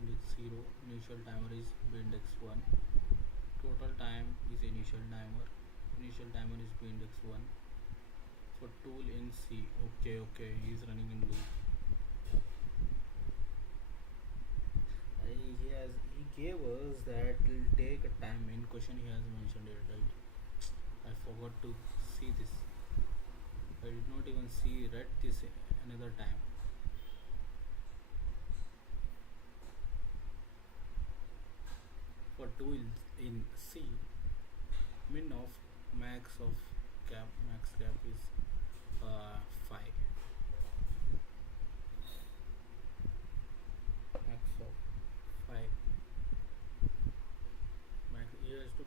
with 0, initial timer is index 1. Total time is initial timer. Initial timer is p index 1. For tool in C. Okay, he is running in loop. He gave us that will take a time. In question he has mentioned it, right? I forgot to see this. I did not even read this another time. For tool in C, min of max cap is 5. Max of 5. Here is to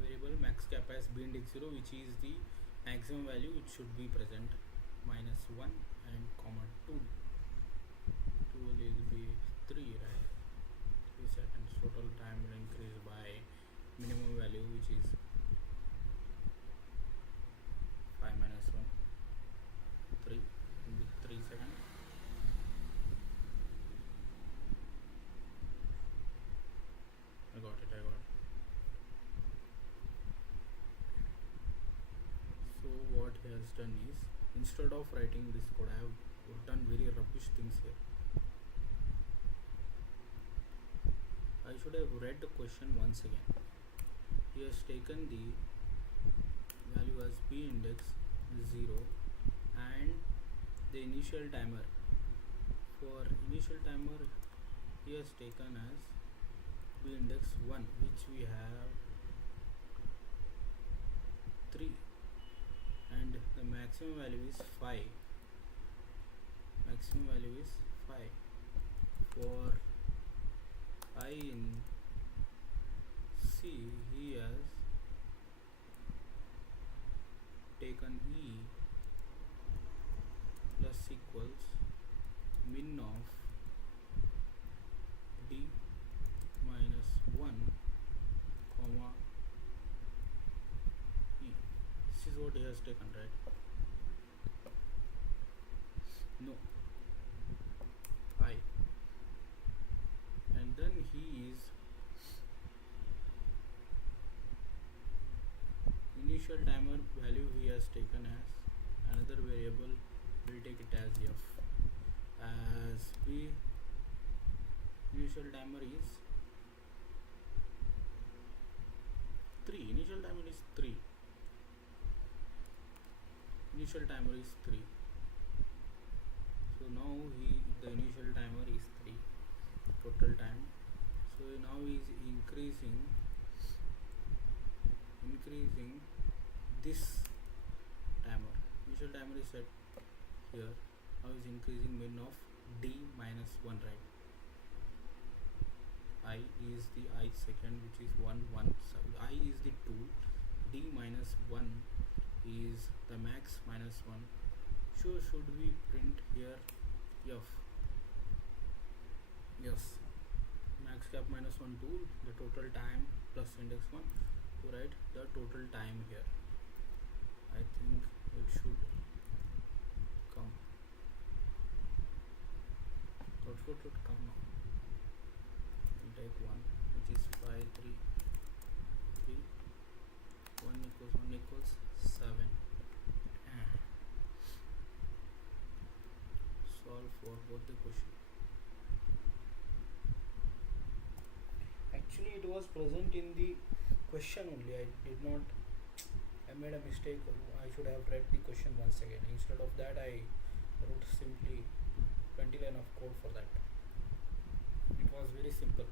variable max cap as b index 0, which is the maximum value which should be present, minus 1 and comma 2. Tool will be 3, right? 3 seconds. Total time will increase by minimum value, which is 5 minus 1, 3, will be 3 seconds. I got it. So what he has done is, instead of writing this code, I have done very rubbish things here. I should have read the question once again. He has taken the value as b index 0 and the initial timer. For initial timer, he has taken as b index 1, which we have 3, and the maximum value is 5. Maximum value is 5. For I in C, he has taken E plus equals min of D minus 1 comma E. This is what he has taken, right? No, I. And then he is initial timer value he has taken as another variable. We'll take it as f, as b initial timer is 3. Initial timer is 3. So now the initial timer is 3. Total time. So now he is increasing this timer. Initial timer is set here. Now is increasing min of d minus 1, right? I is the I second, which is 1 1. So I is the tool. D minus 1 is the max minus 1. So should we print here f? Yes. Max cap minus 1 tool, the total time plus index 1 to write the total time here. I think it should come. Output should come now. We'll take 1, which is 5 3 3 1 equals 7. Solve for both the question. Actually, it was present in the question only. I made a mistake. I should have read the question once again. Instead of that, I wrote simply 20 line of code for that. It was very simple.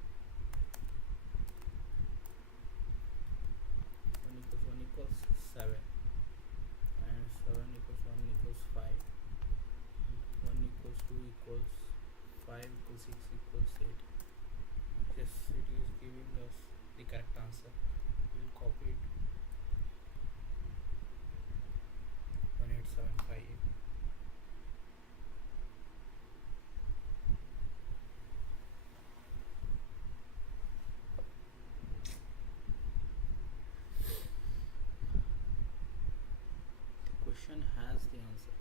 1 equals 7, and 7 equals 1 equals 5. 1 equals 2 equals 5 equals 6 equals 8. Yes, it is giving us the correct answer. We will copy it. 18758. The question has the answer.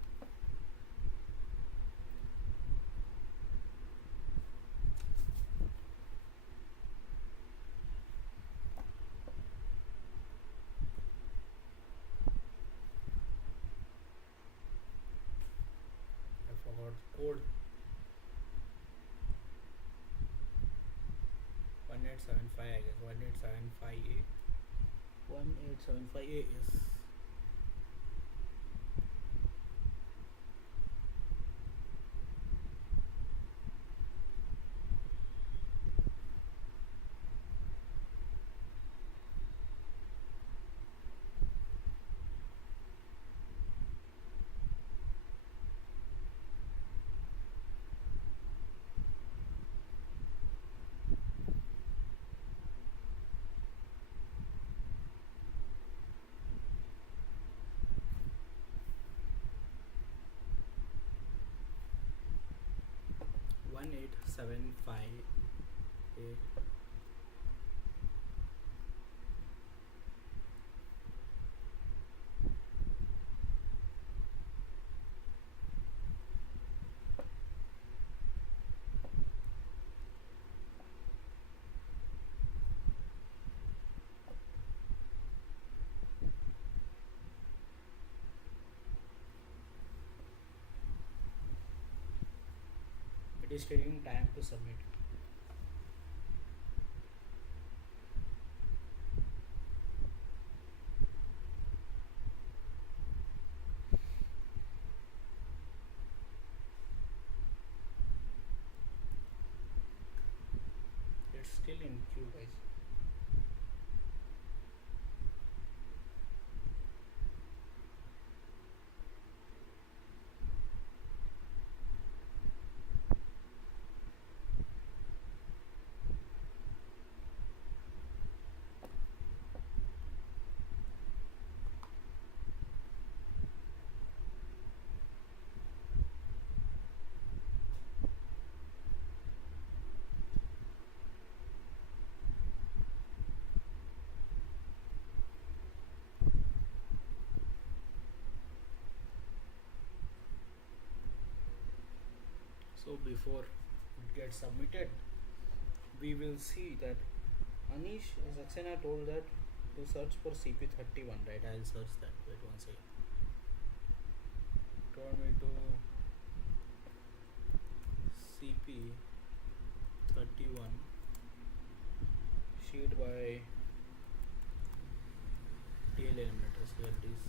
what code 1875, I guess 1875A. 1875A, yes. One eight seven five A. It is taking time to submit. It's still in queue, guys. So before it gets submitted, we will see that Anish Saxena told that to search for CP31, right? I'll search that. Wait one second. Told me to CP31 sheet by TL eliminators. Here it is.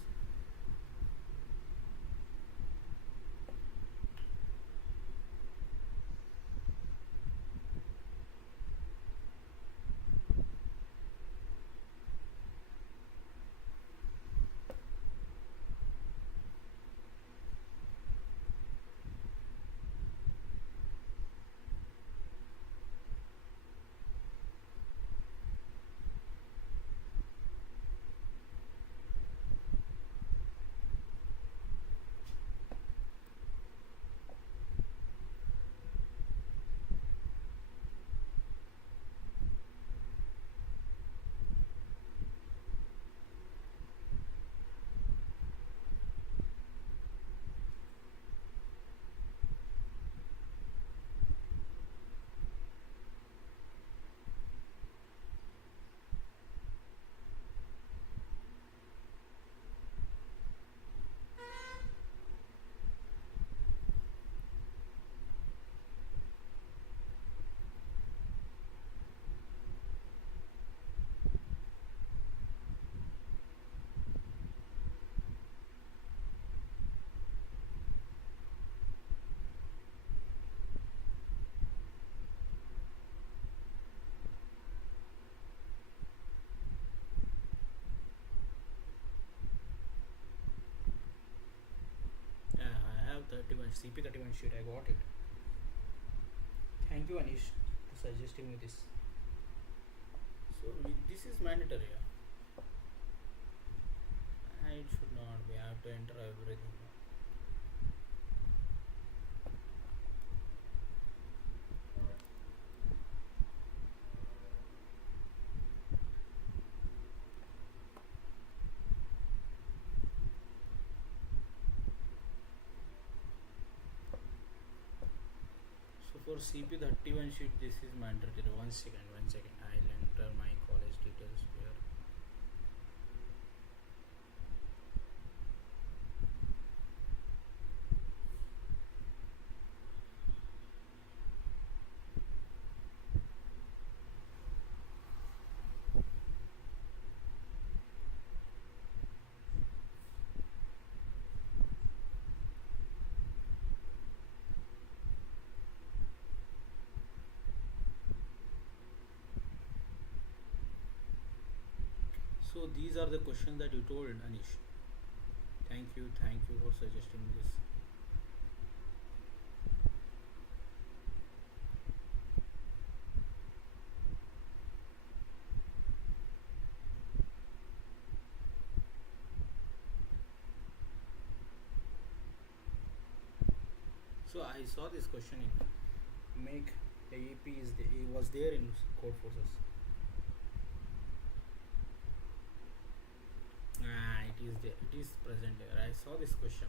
Yeah, I have 31 CP31 sheet. I got it. Thank you, Anish, for suggesting me this. So this is mandatory. Yeah? It should not be. I have to enter everything. So for CP31 sheet, this is mandatory. One second. I'll enter my college details here. So these are the questions that you told, Anish. Thank you for suggesting this. So I saw this question in make AAP it was there in CodeForces. Ah, it is there. It is present there. I saw this question.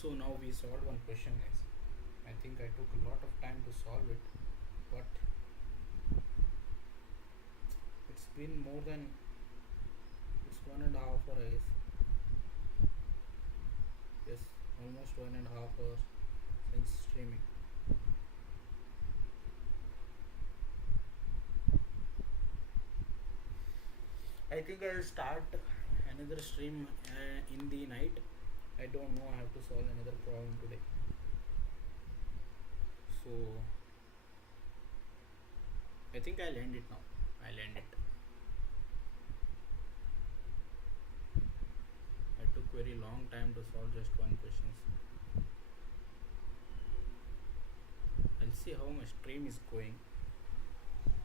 So now we solved one question, guys. I think I took a lot of time to solve it, but it's been more than it's 1.5 hours, I guess. Yes, almost 1.5 hours since streaming. I think I'll start another stream in the night. I don't know. I have to solve another problem today. So I think I'll end it now. I'll end it. I took very long time to solve just one questions. I'll see how my stream is going.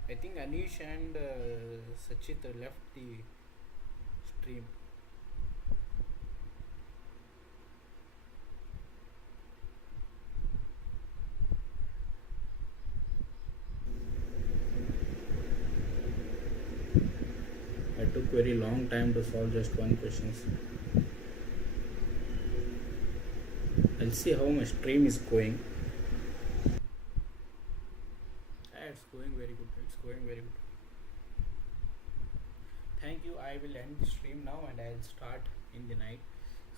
I think Anish and Sachit left the stream. I took very long time to solve just one questions. I'll see how my stream is going. Yeah, it's going very good. It's going very good. Thank you. I will end the stream now and I'll start in the night.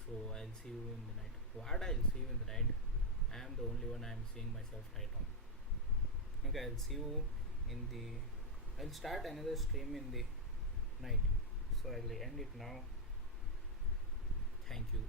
So I'll see you in the night. What I'll see you in the night? I am the only one I am seeing myself right now. Okay, I'll see you in the. I'll start another stream in the night. So I'll end it now. Thank you.